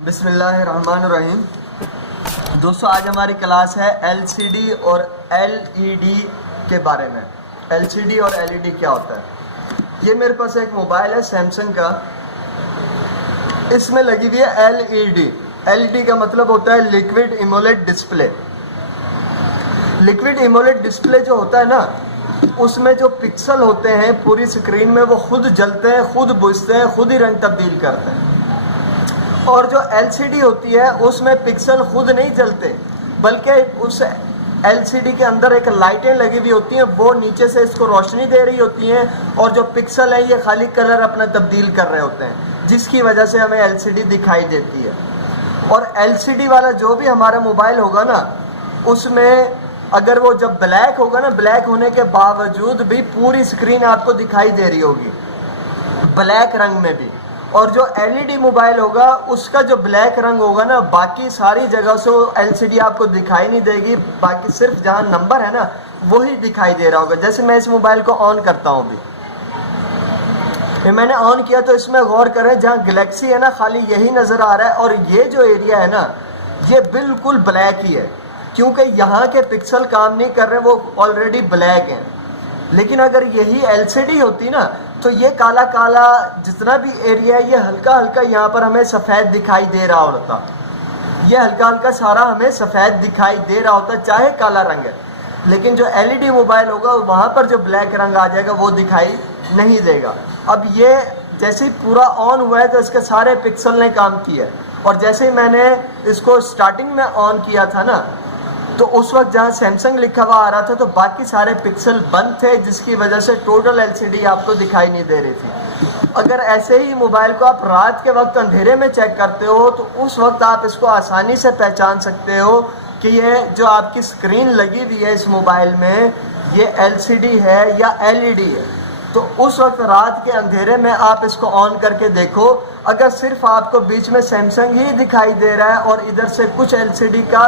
بسم اللہ الرحمن الرحیم۔ دوستو آج ہماری کلاس ہے ایل سی ڈی اور ایل ای ڈی کے بارے میں۔ ایل سی ڈی اور ایل ای ڈی کیا ہوتا ہے؟ یہ میرے پاس ایک موبائل ہے سیمسنگ کا، اس میں لگی ہوئی ہے L E D. L E D کا مطلب ہوتا ہے liquid AMOLED display. Liquid AMOLED display جو ہوتا ہے نا، اس میں جو پکسل ہوتے ہیں پوری سکرین میں وہ خود جلتے ہیں، خود بجھتے ہیں، خود ہی رنگ تبدیل کرتے ہیں۔ اور جو ایل سی ڈی ہوتی ہے اس میں پکسل خود نہیں جلتے، بلکہ اس ایل سی ڈی کے اندر ایک لائٹیں لگی ہوئی ہوتی ہیں، وہ نیچے سے اس کو روشنی دے رہی ہوتی ہیں، اور جو پکسل ہیں یہ خالی کلر اپنا تبدیل کر رہے ہوتے ہیں، جس کی وجہ سے ہمیں ایل سی ڈی دکھائی دیتی ہے۔ اور ایل سی ڈی والا جو بھی ہمارا موبائل ہوگا نا، اس میں اگر وہ جب بلیک ہوگا نا، بلیک ہونے کے باوجود بھی پوری سکرین آپ کو دکھائی دے رہی ہوگی بلیک رنگ میں بھی۔ اور جو ایل ای ڈی موبائل ہوگا اس کا جو بلیک رنگ ہوگا نا، باقی ساری جگہ سے ایل سی ڈی آپ کو دکھائی نہیں دے گی، باقی صرف جہاں نمبر ہے نا وہی دکھائی دے رہا ہوگا۔ جیسے میں اس موبائل کو آن کرتا ہوں بھی، میں نے آن کیا تو اس میں غور کریں، جہاں گلیکسی ہے نا خالی یہی نظر آ رہا ہے، اور یہ جو ایریا ہے نا یہ بالکل بلیک ہی ہے، کیونکہ یہاں کے پکسل کام نہیں کر رہے، وہ آلریڈی بلیک ہیں۔ لیکن اگر یہی ایل سی ڈی ہوتی نا تو یہ کالا کالا جتنا بھی ایریا ہے یہ ہلکا ہلکا یہاں پر ہمیں سفید دکھائی دے رہا ہوتا، یہ ہلکا ہلکا سارا ہمیں سفید دکھائی دے رہا ہوتا چاہے کالا رنگ ہے۔ لیکن جو ایل ای ڈی موبائل ہوگا وہاں پر جو بلیک رنگ آ جائے گا وہ دکھائی نہیں دے گا۔ اب یہ جیسے ہی پورا آن ہوا ہے تو اس کے سارے پکسل نے کام کیا ہے، اور جیسے ہی میں نے اس کو سٹارٹنگ میں آن کیا تھا نا تو اس وقت جہاں سیمسنگ لکھا ہوا آ رہا تھا تو باقی سارے پکسل بند تھے، جس کی وجہ سے ٹوٹل ایل سی ڈی آپ کو دکھائی نہیں دے رہی تھی۔ اگر ایسے ہی موبائل کو آپ رات کے وقت اندھیرے میں چیک کرتے ہو تو اس وقت آپ اس کو آسانی سے پہچان سکتے ہو کہ یہ جو آپ کی سکرین لگی ہوئی ہے اس موبائل میں یہ ایل سی ڈی ہے یا ایل ای ڈی ہے۔ تو اس وقت رات کے اندھیرے میں آپ اس کو آن کر کے دیکھو، اگر صرف آپ کو بیچ میں سیمسنگ ہی دکھائی دے رہا ہے اور ادھر سے کچھ ایل سی ڈی کا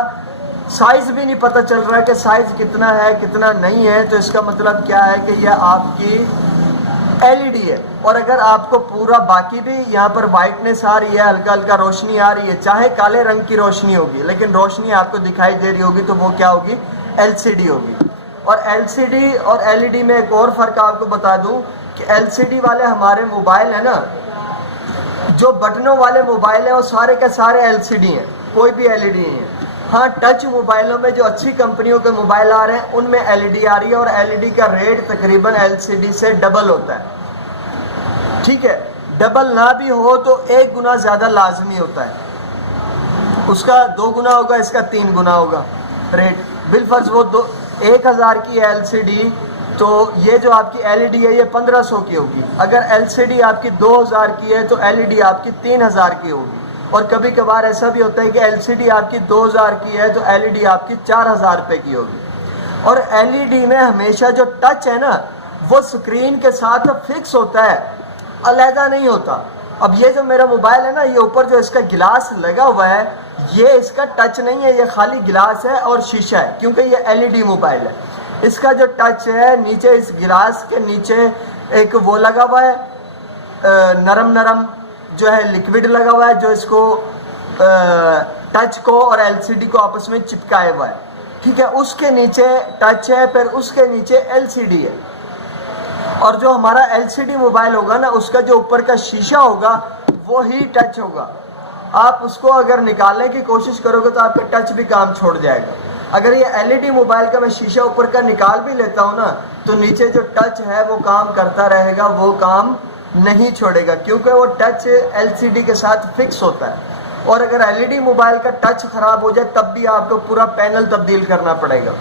سائز بھی نہیں پتہ چل رہا ہے کہ سائز کتنا ہے کتنا نہیں ہے، تو اس کا مطلب کیا ہے کہ یہ آپ کی ایل ای ڈی ہے۔ اور اگر آپ کو پورا باقی بھی یہاں پر وائٹنس آ رہی ہے، ہلکا ہلکا روشنی آ رہی ہے، چاہے کالے رنگ کی روشنی ہوگی لیکن روشنی آپ کو دکھائی دے رہی ہوگی، تو وہ کیا ہوگی؟ ایل سی ڈی ہوگی۔ اور ایل سی ڈی اور ایل ای ڈی میں ایک اور فرق آپ کو بتا دوں کہ ایل سی ڈی والے ہمارے موبائل ہیں نا، جو بٹنوں والے موبائل ہیں وہ سارے کے سارے ایل سی ڈی ہیں، کوئی بھی ایل ای ڈی نہیں ہے۔ ہاں ٹچ موبائلوں میں جو اچھی کمپنیوں کے موبائل آ رہے ہیں ان میں ایل ای ڈی آ رہی ہے، اور ایل ای ڈی کا ریٹ تقریباً ایل سی ڈی سے ڈبل ہوتا ہے، ٹھیک ہے؟ ڈبل نہ بھی ہو تو 1 گنا زیادہ لازمی ہوتا ہے، اس کا 2 گنا ہوگا، اس کا 3 گنا ہوگا ریٹ۔ بالفرض وہ 1000 کی ایل سی ڈی تو یہ جو آپ کی ایل ای ڈی ہے یہ 1500 کی ہوگی۔ اگر ایل سی ڈی آپ کی 2000 کی ہے تو ایل ای ڈی آپ کی 3000 کی ہوگی۔ اور کبھی کبھار ایسا بھی ہوتا ہے کہ ایل سی ڈی آپ کی 2000 کی ہے تو ایل ای ڈی آپ کی 4000 روپے کی ہوگی۔ اور ایل ای ڈی میں ہمیشہ جو ٹچ ہے نا وہ سکرین کے ساتھ فکس ہوتا ہے، علیحدہ نہیں ہوتا۔ اب یہ جو میرا موبائل ہے نا، یہ اوپر جو اس کا گلاس لگا ہوا ہے یہ اس کا ٹچ نہیں ہے، یہ خالی گلاس ہے اور شیشہ ہے، کیونکہ یہ ایل ای ڈی موبائل ہے۔ اس کا جو ٹچ ہے نیچے اس گلاس کے نیچے ایک وہ لگا ہوا ہے، نرم نرم جو ہے لیکوڈ لگا ہوا ہے، جو اس کو ٹچ کو اور ایل سی ڈی کو آپس میں چپکائے ہوا ہے، ٹھیک ہے؟ اس کے نیچے ٹچ ہے، پھر اس کے نیچے ایل سی ڈی ہے۔ اور جو ہمارا ایل سی ڈی موبائل ہوگا نا اس کا جو اوپر کا شیشہ ہوگا وہی ٹچ ہوگا۔ آپ اس کو اگر نکالنے کی کوشش کرو گے تو آپ کا ٹچ بھی کام چھوڑ جائے گا۔ اگر یہ ایل ای ڈی موبائل کا میں شیشہ اوپر کا نکال بھی لیتا ہوں نا تو نیچے جو ٹچ ہے وہ کام کرتا رہے گا، وہ کام نہیں چھوڑے گا، کیونکہ وہ ٹچ ایل سی ڈی کے ساتھ فکس ہوتا ہے۔ اور اگر ایل ای ڈی موبائل کا ٹچ خراب ہو جائے تب بھی آپ کو پورا پینل تبدیل کرنا پڑے گا،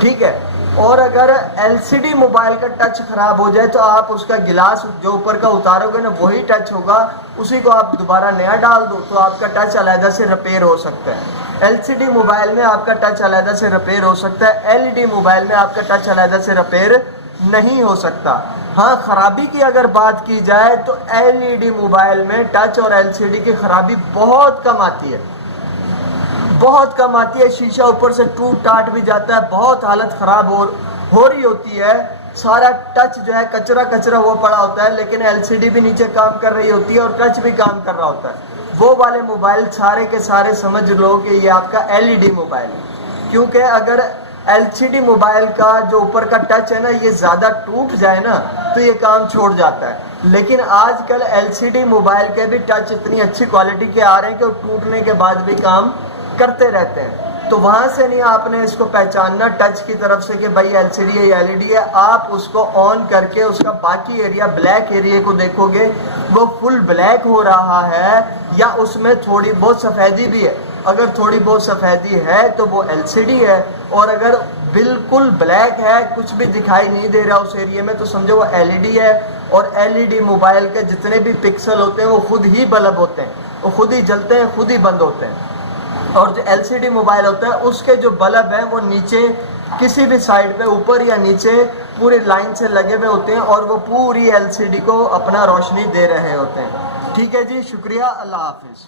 ٹھیک ہے؟ اور اگر ایل سی ڈی موبائل کا ٹچ خراب ہو جائے تو آپ اس کا گلاس جو اوپر کا اتارو گے نا وہی ٹچ ہوگا، اسی کو آپ دوبارہ نیا ڈال دو تو آپ کا ٹچ علیحدہ سے ریپیئر ہو سکتا ہے۔ ایل سی ڈی موبائل میں آپ کا ٹچ علیحدہ سے ریپیئر ہو سکتا ہے، ایل ای ڈی موبائل میں آپ کا ٹچ علیحدہ سے ریپیئر نہیں ہو سکتا۔ ہاں خرابی کی اگر بات کی جائے تو ایل ای ڈی موبائل میں ٹچ اور ایل سی ڈی کی خرابی بہت کم آتی ہے، بہت کم آتی ہے۔ شیشہ اوپر سے ٹوٹ ٹاٹ بھی جاتا ہے، بہت حالت خراب ہو رہی ہوتی ہے، سارا ٹچ جو ہے کچرا کچرا ہوا پڑا ہوتا ہے، لیکن ایل سی ڈی بھی نیچے کام کر رہی ہوتی ہے اور ٹچ بھی کام کر رہا ہوتا ہے۔ وہ والے موبائل سارے کے سارے سمجھ لو کہ یہ آپ کا LED موبائل ہے، کیونکہ اگر LCD موبائل کا جو اوپر کا ٹچ ہے نا یہ زیادہ ٹوٹ جائے نا تو یہ کام چھوڑ جاتا ہے، لیکن آج کل LCD موبائل کے بھی ٹچ اتنی اچھی کوالٹی کے آ رہے ہیں کہ وہ ٹوٹنے کے بعد بھی کام کرتے رہتے ہیں. تو وہاں سے نہیں آپ نے اس کو پہچاننا ٹچ کی طرف سے کہ بھائی LCD ہے یا LED ہے. آپ اس کو آن کر کے اس کا باقی ایریا بلیک ایریا کو دیکھو گے وہ فل بلیک ہو رہا ہے یا اس میں تھوڑی بہت سفیدی بھی ہے. اگر تھوڑی بہت سفیدی ہے تو وہ LCD ہے، اور اگر بالکل بلیک ہے کچھ بھی دکھائی نہیں دے رہا اس ایریا میں تو سمجھو وہ LED ہے. اور LED موبائل کے جتنے بھی پکسل ہوتے ہیں وہ خود ہی بلب ہوتے ہیں، وہ خود ہی جلتے ہیں، خود ہی بند ہوتے ہیں. اور جو LCD موبائل ہوتا ہے اس کے جو بلب ہیں وہ نیچے کسی بھی سائڈ پہ اوپر یا نیچے پوری لائن سے لگے ہوئے ہوتے ہیں اور وہ پوری LCD کو اپنا روشنی دے رہے ہوتے ہیں. ٹھیک ہے جی، شکریہ، اللہ حافظ.